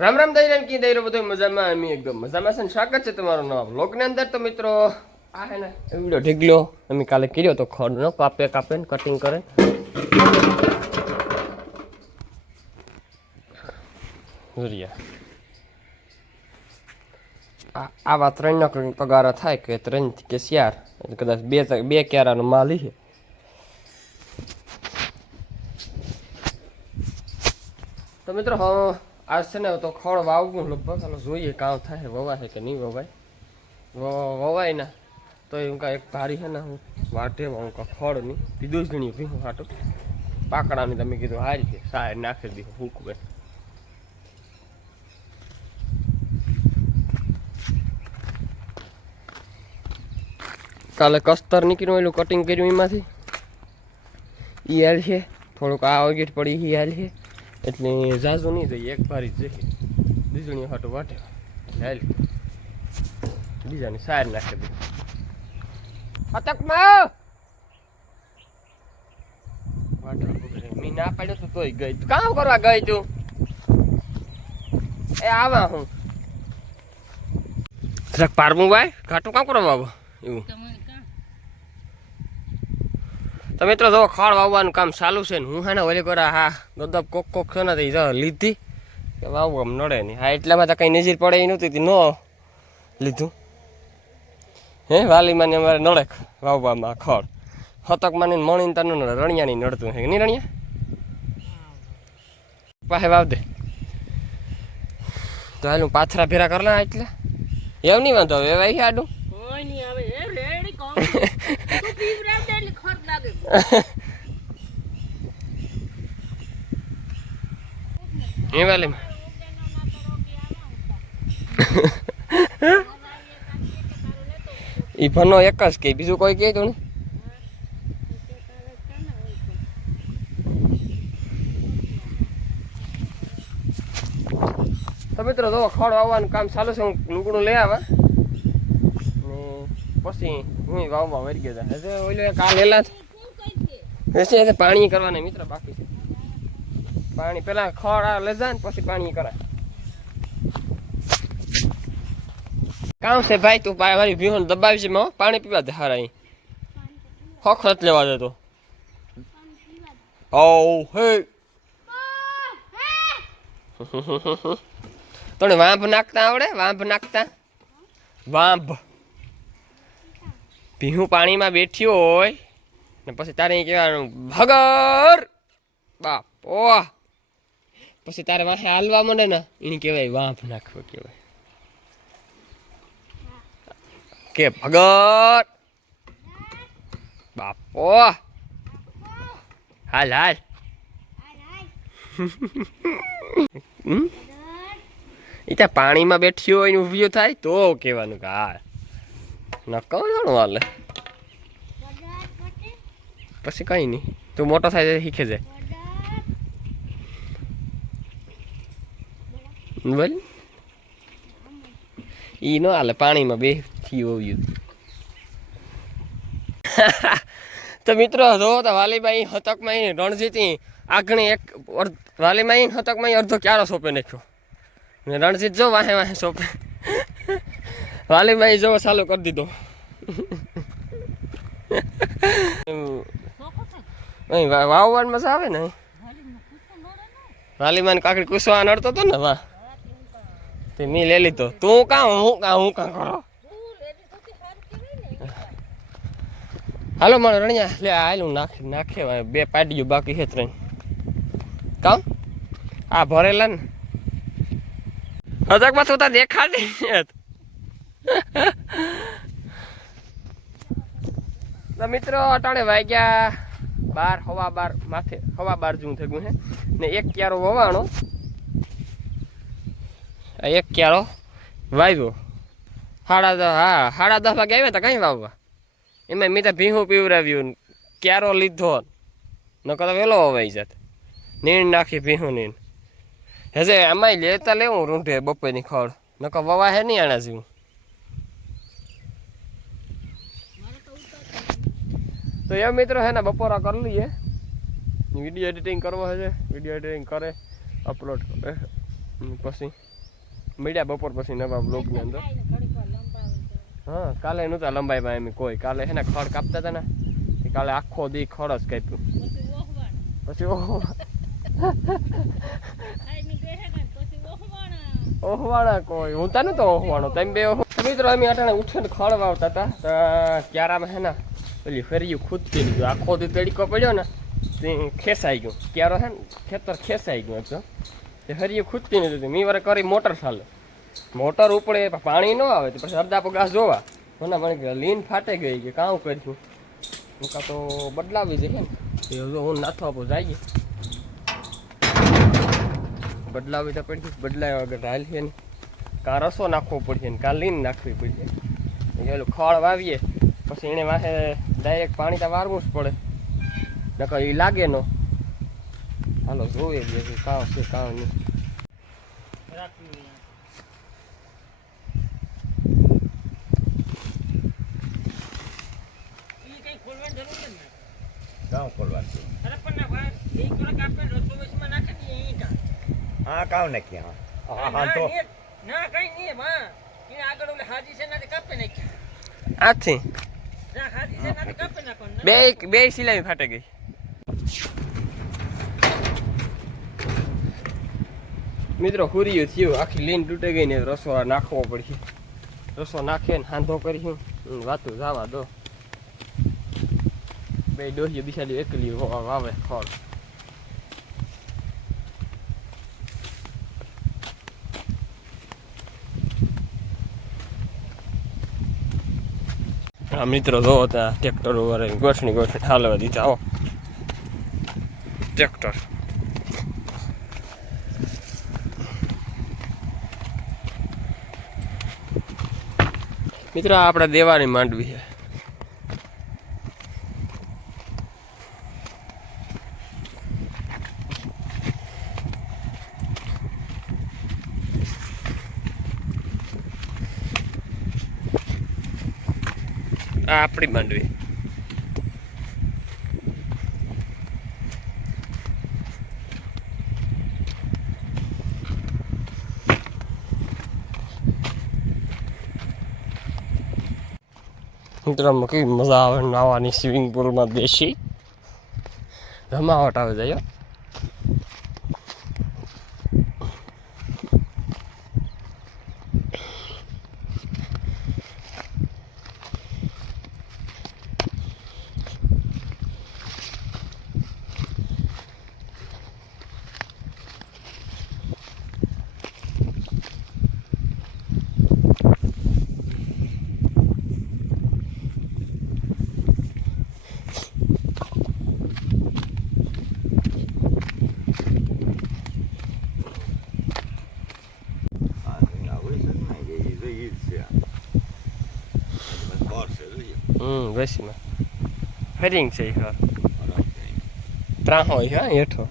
રામ રામ દઈ કી દઈ રહ્યો બધો મજામાં? અમે એકદમ મજામાં છે ને? સ્વાગત છે તમારો નવા બ્લોગની અંદર તો મિત્રો, આ હે ને વીડિયો ઢીગલો અમે કાલે કર્યો તો ખડનો કાપે કાપે ને કટિંગ કરે. જોરિયા. આવા ત્રણ નોકરી પગાર થાય કે ત્રણ કે ચાર? કદાચ બે બે ક્યારાનો માલ છે. તો મિત્રો, હા આજ છે ને તો ખોળ વાવવું લગભગ, અને જોઈએ કામ થાય, વવાય કે નહીં વવાય. વવાય ના, તો એમ કા એક ભારી છે ને હું વાટે હું કાં ખોળની. પીધું જ નહીં ભીહું હાટું પાકડાની તમે કીધું હારી છે, સાહેબ નાખી દીધું હુકવે કાલે કસ્તર નીકળ્યું એલું કટિંગ કર્યું એમાંથી. ઈ હાલ છે, થોડુંક આ ઓગેટ પડી, ઈ હાલ છે. એટલે ઝાઝુ નહીં જઈએ, એક ભારી જ જશે બીજણી હાટો વાટે. હાલ. બીજાની સાર નાખે દે અતકમાં. મેં ના પાડ્યો તો તોય ગઈ તું. કામ કરવા ગઈ તું? એ આવા હું. જરાક પારમું ભાઈ ઘાટું કામ કરવા બાબા એવું. તો મિત્રો જો ખડ વાવવાનું કામ ચાલુ છે ને, હું હે ને ઓલી હા ગદબ કોક કોક છે ને તે લીધી. કે વાવવું આમ નડે નહીં. હા, એટલામાં તો કંઈ નજીર પડે એ નહોતી ન લીધું. હે, વાલીમાં ને અમારે નડે વાવવામાં ખડ હતકમાં માની મણીને તાર નડે, રણિયા નહીં નડતું હે. નહીં રણિયા? પાસે વાવ દે. તો હાલ હું પાથરા ફેરા કરલા એટલે. એવું નહીં વાંધો હવે વાઈ આડું કોઈ નહીં આવે એ રેડી કોમ તું પીવરાવ દે એટલે ખર્ચ લાગે એ વાલી ઈ ભનો એક જ કે, બીજું કોઈ કહે તો ને? તો મિત્રો, જો ખડ વાવવાનું કામ ચાલુ છે, હું લુગડું લઈ આવા. ને પછી હું વાવમાં વળી ગયો હતા હજુ ઓલો આ લેલા હશે એટલે પાણી કરવાના મિત્ર બાકી છે. પાણી પેલા ખડ આ લઈ જાય ને પછી પાણી કરાય. કામ છે ભાઈ તું ભાઈ મારી ભીહોને દબાવી છે પાણી પીવા દે હારા નથી લેવા દેતો. ઓ હે. તને વાંભ નાખતા આવડે? વાંભ નાખતા? વાંભ. ભીહું પાણીમાં બેઠ્યો હોય. ને પછી તારે અહીં કહેવાનું, ભગર! બાપ! ઓહ પછી તારે વાંહે હાલવા મને ને એને કહેવાય, વાંફ નાખવો કહેવાય. કે ભગર! બાપો! હાલ હાલ. એ ત્યાં પાણીમાં બેઠ્યો હોય ને ઊભી થાય તો કહેવાનું કે હા ન કહું જાણું હાલે પછી કઈ નહીં તું મોટો થાય શીખે જાય બોલ. ઈ ન હાલે, પાણીમાં બે થયું હોવ્યું તો મિત્રો, જો તો વાલીબાઈ હતકમાં રણજીતી આગણી એક વાલીમાં હતકમાં અડધો ક્યારો સોંપે નાખ્યો. ને રણજીત જો વાહે વાહે સોંપે. વાલીબાઈ જો ચાલુ કરી દીધો. અહીં વાવવાન મજા આવે ને હાલી ને પૂછો નડે ને વાલીમાં કાકડી કુસવા નડતો હતો ને વાહ તે મેં લઈ લીધો. તું કાં, હું કાં હું કાં કરો? તું હાલો મારો રણિયા, લે હાલ નાખી, નાખે બે પાડીઓ બાકી છે ત્રણ. કામ આ ભરેલા ને. હજકમાં તું તા દેખાડી તો મિત્રો, અટાણે વાગ્યા. બાર, હવા બાર માથે, હવા બાર જેવું થઈ ગયું છે ને એક ક્યારો વવાણો. એક ક્યારો વાવ્યો સાડા દસ હા સાડા દસ વાગે આવ્યા હતા કઈ વાવવા. એમાં મેં તો ભીહું પીવરાવ્યું ક્યારો લીધો નકર વહેલો વવાઈ જાત. નીણ નાખી ભીહું નીણ. હજે આમાંય લેતા લેવું રૂંઢે બપોરની ખડ નકર વવા હે નહીં આણા જેવું. તો એ મિત્રો હે ને બપોરા કરી લઈએ. વીડિયો એડિટિંગ કરવો હશે. વીડિયો એડિટિંગ કરે અપલોડ કરે. પછી મળ્યા બપોર પછી નવા બ્લોગની અંદર. હા, કાલે નહોતા લંબાઈમાં એમ કોઈ. કાલે છે ને ખડ કાપતા હતા ને કાલે આખો દી ખડ જ કાપ્યું. પછી ઓહવાણા કોઈ. હું તને તો ઓહવાણો. તમે બે મિત્રો અમે અટાણે ઉઠીને ખડ વાવતા હતા. ક્યારામાં હે ને પેલી ફેર્યું ખૂદતી લીધું આખો દી તડકો પડ્યો ને, તે ખેસાઈ ગયું. ક્યારો છે ને, ખેતર ખેસાઈ ગયું એકદમ તે ફેર્યું ખૂદતી નથી હતી મેં વારે કરી મોટર ચાલે. મોટર ઉપડે, પાણી ન આવે, તો પછી અડધા પગાસ જોવા. મને મને લીન ફાટે ગઈ કે કાં કર્યું હું કાં તો બદલાવી છે ને એ હું નાથો આપો જાય બદલાવી તો પડશે બદલાવ્યા વગર હાલ છે ને કાં રસો નાખવો પડશે ને, કાં લીન નાખવી પડશે. ઓલું ખળ વાવીએ. પછી એને વાહે ડાયરેક્ટ પાણી તો વારવું જ પડે. નકર એ લાગે નો. હાલો જોઈએ કે કાવ છે કાવ નહીં. નાખે. હા કાવ નાખીએ હા. હા હા ના, તો. ના કઈ નહીં માં. આગળ હાજી છે ના કાપી નાખ્યા આથી. બે બે સિલાઈ ફાટે ગઈ. મિત્રો હુરિયું થયું. આખી લીન તૂટી ગઈ ને રસો નાખવો પડશે. રસો નાખીએ ને હાંધો કરીશું. વાતું જવા દો. બે ડોહીઓ બિસાડી એકલી વાવે ખડ હા મિત્રો જો ત્યાં ટ્રેક્ટર ઉપર ગોઠણી ગોઠણી હાલવા દીધા આવો ટ્રેક્ટર મિત્રો આપણા દેવાની માંડવી છે. આપણી માંડવી. મજા આવે નાવાની સ્વિમિંગ પુલમાં બેસી. રમાવટ આવે જાય હો. હા આવું છે ને એ તો ઈ જ છે બસ છે જોઈએ હમ વેસીમાં ફેરિંગ છે છે. ત્રાહ હોય હા હેઠો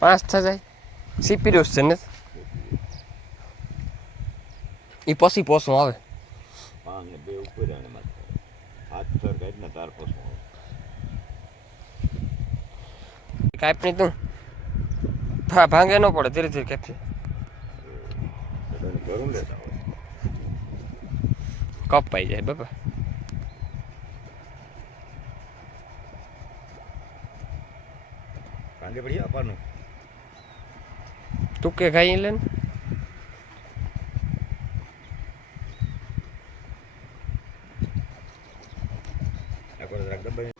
પાંચ થા જાય સીપીડ્યું છે ને એ પછી પોસું આવે બે ઉપર અને માથે હાથ સર કાઢી ને તાર પછી તું ભાંગે ન પડે ધીરે ધીરે કાપી બધાને ભરું લેતા હોય કપાઈ જાય બાપા કાંદે પડી આપવાનું? તું કે ખાઈ લે ને આખો જરાક દબાઈ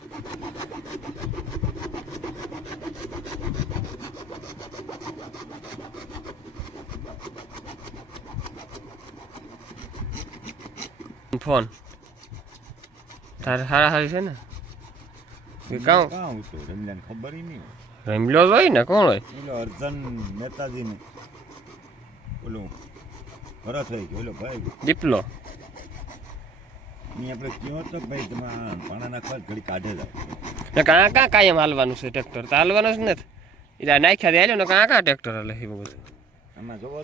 ફોન. તારે સારા સારી છે ને? કે કાં? કાં હતું રમજાન ખબર નહીં રમલો જ હોય ને? કોણ હોય? ઓલો અર્જન ને ઓલો ભરત થઈ ગયો ઓલો ભાઈ. દીપલો. ની આપણે કયો તો ભાઈ તમે આ પાણા નાખવા ઘડી કાઢે જાય. ને કાં કાં કાયમ હાલવાનું છે ટ્રેક્ટર? તો હાલવાનું જ નથી. એટલે નાખ્યા દે હાલ્યો ને કાં કાં ટ્રેક્ટર હાલે એવું બધું. આમાં જોવો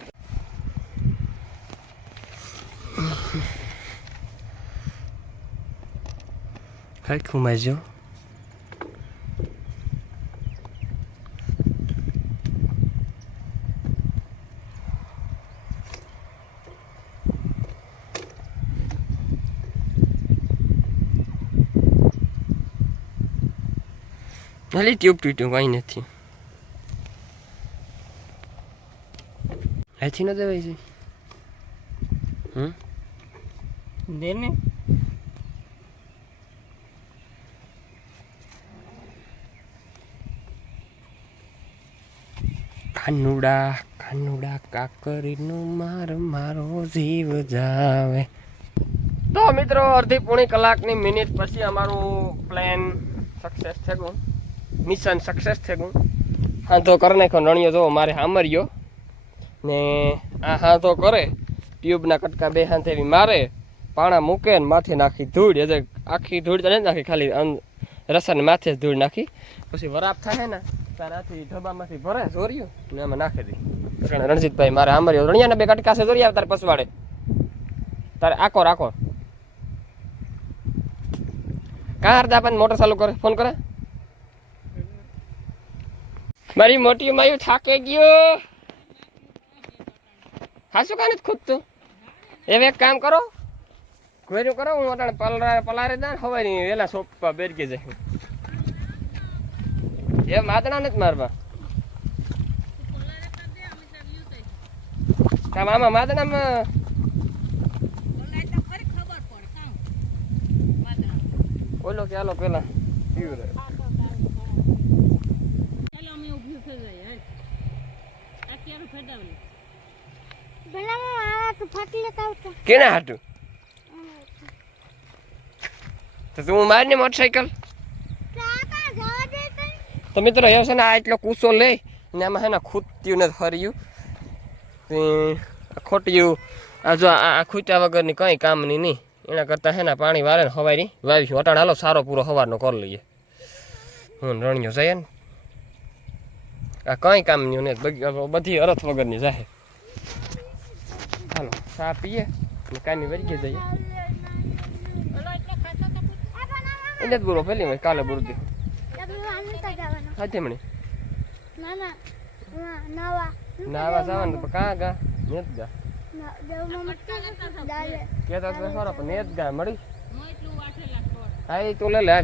Kijk hoe mij zo. ભલે ટ્યુબ ટ્યુટ્યું કાંઈ નથી હેથી ન દવાઈ છે હમ ને કાનુડા કાનુડા કાકરીનું માર, મારો જીવ જાવે. તો મિત્રો, અડધી પોણી કલાકની મિનિટ પછી અમારું પ્લાન સક્સેસ થઈ ગયું મિશન સક્સેસ થઈ ગયું હા, તો કરી નાખ્યો નણિયો જો મારે હામર્યો ને આ હા તો કરે. ટ્યુબના કટકા બે હાથે એવી મારે. પાણા મૂકે ને માથે નાખી ધૂળ. એટલે આખી ધૂળ તો નાખી, ખાલી રસાને માથે જ ધૂળ નાખી. પછી વરાપ થાય ને તારાથી ઢબામાંથી ભરે, જોર્યું. ને એમાં નાખી દઈ રણજીતભાઈ મારે આમર્યો રણિયાના બે કટકા છે જોરી તારે પસવાડે. તારે આકો રાખો. કાં હરદા પણ મોટર ચાલુ કરે? ફોન કરે? મારી મોટી માયું થાકે ગયો. હાસું કાને ખૂદતું હવે એક કામ કરો. ઘોર્યું કરો, હું પલરા પલારે દા હવે નહીં વેલા સોપા બેરકી જાય. એ માતણા નથી મારવા. કામ આમાં માતણામાં બોલો કે હાલો પેલા. કેના હાટું? તો તું મારની મોટરસાઇકલ તો મિત્રો એ છે ને આ એટલો કૂસો લઈ ને આમાં છે ને ખૂટ્યું ને ફર્યું ખોટ્યું, આ જો આ ખૂટ્યા વગરની કંઈ કામની નહીં. એના કરતાં છે ને પાણી વારે ને હવારી વાવીશું. અટાણ હાલો સારો પૂરો હવારનો કરી લઈએ. હું રણ્યો જાય ને. આ કંઈ કામની ને બધી અરથ વગરની જાહે. હાલો, ચા પીએ ને કામી વરી જઈએ. એટલો જ બોલો, પેલી કાલે કાલે બુરો દે ના મણી નાવા જવાનું તો કાં ગા? નેત ગા? કેતા તો ખરો પણ નેત ગા મળી? હું એ તું લે લે